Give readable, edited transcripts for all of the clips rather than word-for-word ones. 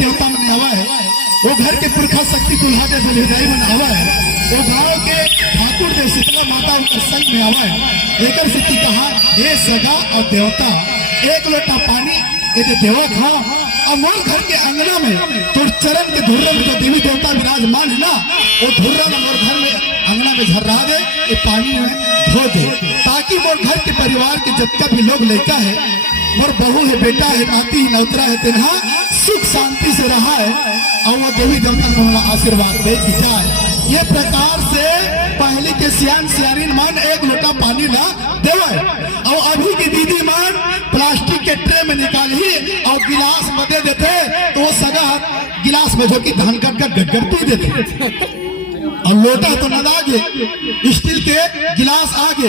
देवता मन आवा है वो घर के पुरखा शक्ति दुल्हा के दुल्हजाई मन आवा है वो गांव के ठाकुर देव शीतला माता उनके संग में आवा है एकर सिद्धि कहा ये सगा और देवता एक लोटा पानी ये देवा खा और मोर घर के अंगना में तो चरण के धुर्रा में जो देवी देवता विराजमान है ना वो धुर्रा में मोर घर में अंगना में झर्रा दे ये पानी में धो दे ताकि मोर घर के परिवार के जितना भी लोग लड़का है मोर बहू है बेटा है नाती नौतरा है तेनहा सुख शांति से रहा है और वो देवी देवता को आशीर्वाद दे की जाए। ये प्रकार से पहले के सियान सियारीन मान एक लोटा पानी ला देवे और अभी की दीदी मान प्लास्टिक के ट्रे में निकाल ही और गिलास में दे देते तो वो सगा गिलास में जो की धान कर गटगट पी देते और लोटा तो नदागे स्टील के गिलास आगे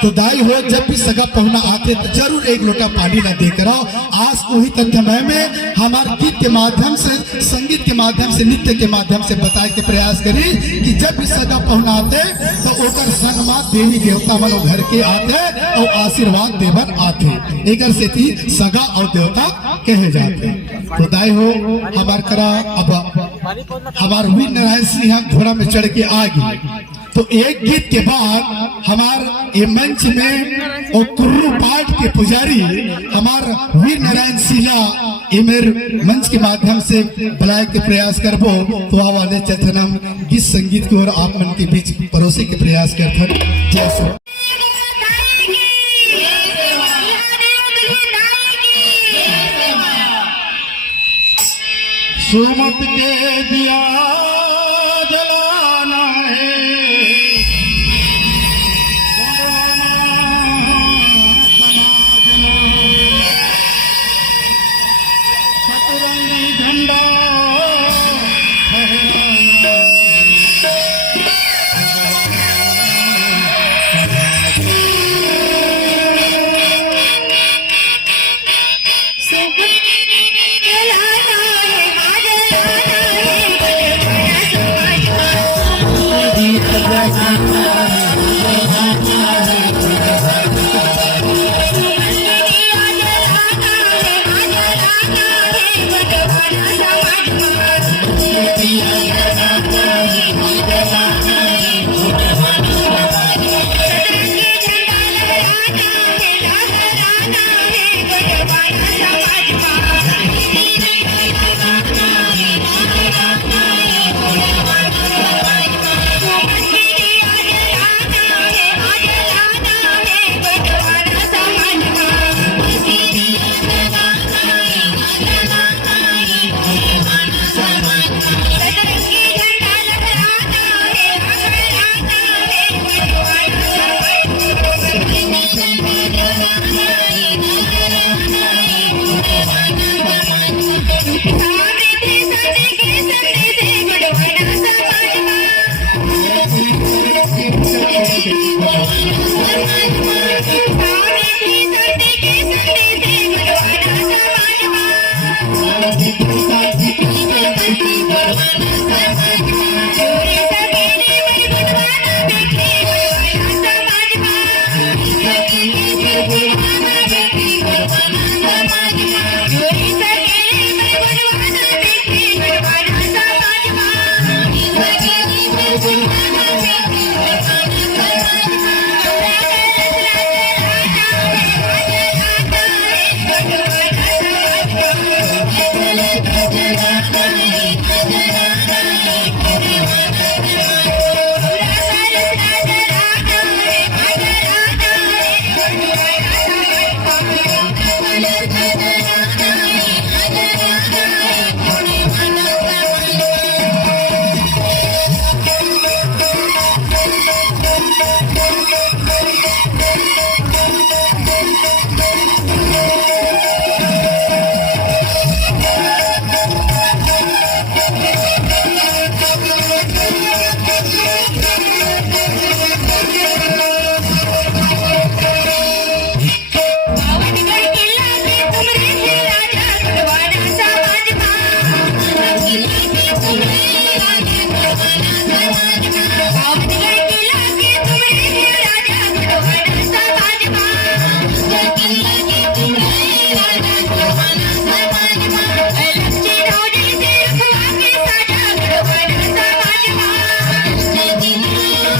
तो दाई हो जब भी सगा पहुना आते तो जरूर एक लोटा पानी ना देकर आओ। आज वही तथ्यमय में हमारे गीत के माध्यम से संगीत के माध्यम से नृत्य के माध्यम से बताए के प्रयास करी कि जब भी सगा पहुना आते तो ओकर संगमा देवी देवता मन घर के आते और आशीर्वाद देवन आते एकर से थी सगा और देवता कहे जाते। तो दाई हो हमार करा अब हमार वीर नारायण सिंह घोड़ा में चढ़ के आ गई तो एक गीत के बाद हमार ये मंच में और कुर्रू पाठ के पुजारी हमार वीर नारायण सिंह इमेर मंच के माध्यम से बुलाए के प्रयास करबो तो वाले चैतनम गीत संगीत को और आप मन के बीच परोसे के प्रयास करथन। जय सो सुमत के दिया जलाना है सतरंगी झंडा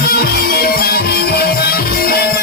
Thank you.